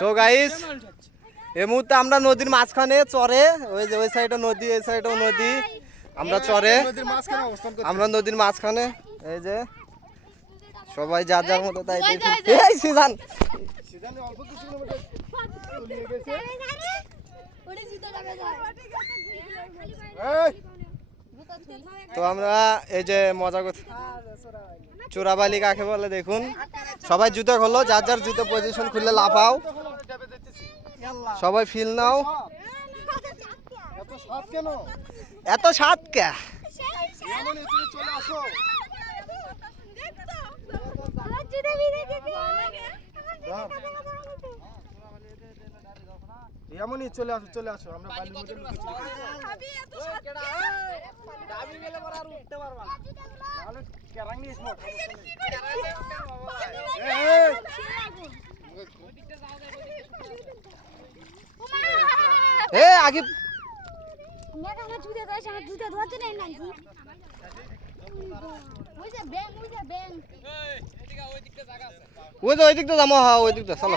So guys এই মুহূর্তে আমরা নদীর মাঝখানে চরে, ওই যে ওই সাইডে নদী, এই সাইডেও নদী, আমরা চরে, আমরা নদীর মাঝখানে। এই যে সবাই যার যার মতো তাই এই সিজন তো আমরা এই যে মজা করছি, চোরাবালি কাকে বলে দেখুন। সবাই জুতো খোলো, যার যার জুতো পজিশন খুললে লাফাও, সবাই ফিল নাও। এত স্বাদ কে? এমনই চলে আসো চলে আসো, আমরা বালির মধ্যে এ আগে ওই দিক তো যাবো, হ্যাঁ ওই দিক তো চলো।